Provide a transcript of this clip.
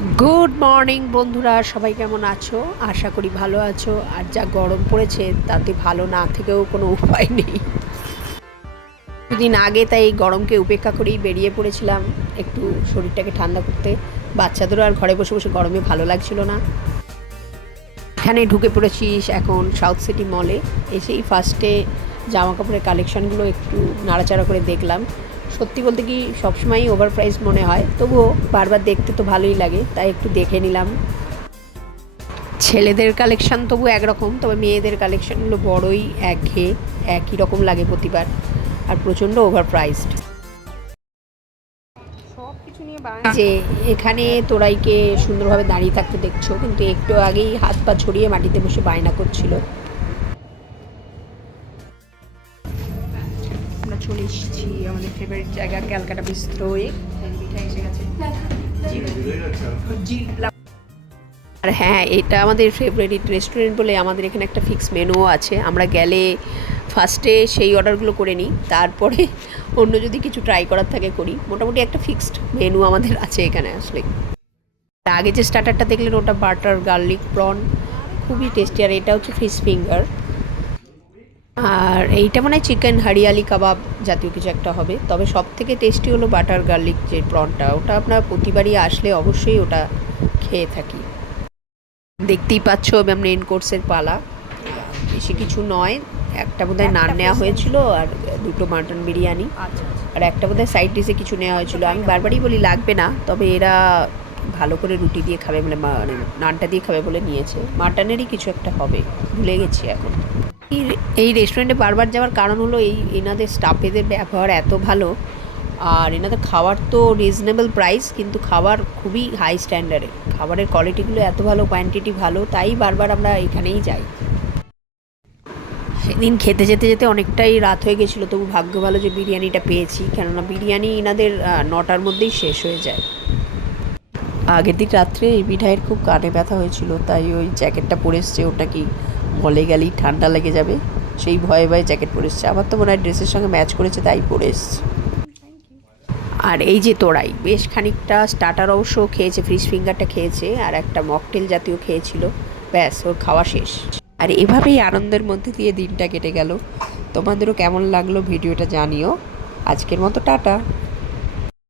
Good morning বন্ধুরা, সবাই কেমন আছো? আশা করি ভালো আছো। আর যা গরম পড়েছে তাতে ভালো না থেকেও কোনো উপায় নেই। দুদিন আগে তাই গরমকে উপেক্ষা করেই বেরিয়ে পড়েছিলাম একটু শরীরটাকে ঠান্ডা করতে। বাচ্চাদেরও আর ঘরে বসে বসে গরমে ভালো লাগছিল না। এখানে ঢুকে পড়েছিস এখন সাউথ সিটি মলে। এসেই ফার্স্টে জামা কাপড়ের কালেকশানগুলো একটু নাড়াচাড়া করে দেখলাম। সত্যি বলতে কি সবসময়ই ওভার প্রাইস মনে হয়, তবুও বারবার দেখতে তো ভালোই লাগে, তাই একটু দেখে নিলাম। ছেলেদের কালেকশান তবু একরকম, তবে মেয়েদের কালেকশানগুলো বড়ই একঘেয়ে, একই রকম লাগে প্রতিবার, আর প্রচণ্ড ওভার প্রাইসড। সব কিছু নিয়ে যে এখানে তোরাইকে সুন্দরভাবে দাঁড়িয়ে থাকতে দেখছো, কিন্তু একটু আগেই হাত পা ছড়িয়ে মাটিতে বসে বায়না করছিল। আমরা চলে এসেছি আমাদের ফেভারিট জায়গা ক্যালকাটা বিস্ট্রোয়ে। মিঠাই এসে গেছে। আর হ্যাঁ, এটা আমাদের ফেভারিট রেস্টুরেন্ট বলে আমাদের এখানে একটা ফিক্স মেনুও আছে। আমরা গেলে ফার্স্টে সেই অর্ডারগুলো করে নিই, তারপরে অন্য যদি কিছু ট্রাই করার থাকে করি। মোটামুটি একটা ফিক্সড মেনু আমাদের আছে এখানে আসলে। আগে যে স্টার্টারটা দেখলেন ওটা বাটার গার্লিক প্রন, খুবই টেস্টি। আর এটা হচ্ছে ফিশ ফিঙ্গার, আর এইটা মানে চিকেন হরিয়ালি কাবাব জাতীয় কিছু একটা হবে। তবে সব থেকে টেস্টি হলো বাটার গার্লিক যে প্রনটা, ওটা আপনার প্রতিবারই আসলে অবশ্যই ওটা খেয়ে থাকি। দেখতেই পাচ্ছ মেন কোর্সের পালা, বেশি কিছু নয়। একটা বোধহয় নান নেওয়া হয়েছিল, আর দুটো মাটন বিরিয়ানি, আর একটা বোধহয় সাইড ডিশে কিছু নেওয়া হয়েছিল। আমি বারবারই বলি লাগবে না, তবে এরা ভালো করে রুটি দিয়ে খাবে বলে, মানে নানটা দিয়ে খাবে বলে নিয়েছে। মাটনেরই কিছু একটা হবে, ভুলে গেছি এখন। এই রেস্টুরেন্টে বারবার যাওয়ার কারণ হলো এনাদের স্টাফেদের ব্যবহার এত ভালো, আর এনাদের খাবার তো রিজনেবল প্রাইস, কিন্তু খাবার খুবই হাই স্ট্যান্ডার্ডের। খাবারের কোয়ালিটিগুলো এত ভালো, কোয়ান্টিটি ভালো, তাই বারবার আমরা এখানেই যাই। সেদিন খেতে যেতে যেতে অনেকটাই রাত হয়ে গেছিলো, তবু ভাগ্য ভালো যে বিরিয়ানিটা পেয়েছি, কেননা বিরিয়ানি এনাদের 9টার মধ্যেই শেষ হয়ে যায়। আগের দিন রাত্রে এই মিঠাইয়ের খুব কানে ব্যথা হয়েছিল, তাই ওই জ্যাকেটটা পরে এসছে। ওটা কি মলে গেলেই ঠান্ডা লেগে যাবে, সেই ভয়ে ভয়ে জ্যাকেট পরে এসছে। আমার তো মনে হয় ড্রেসের সঙ্গে ম্যাচ করেছে, তাই পরে এসছে। আর এই যে তোরাই বেশ খানিকটা স্টার্টার অবশ্য খেয়েছে, ফিশ ফিঙ্গারটা খেয়েছে, আর একটা মকটেল জাতীয় খেয়েছিল। ব্যাস, ওর খাওয়া শেষ। আর এভাবেই আনন্দের মধ্যে দিয়ে দিনটা কেটে গেল। তোমাদেরও কেমন লাগলো ভিডিওটা জানিও। আজকের মতো টাটা।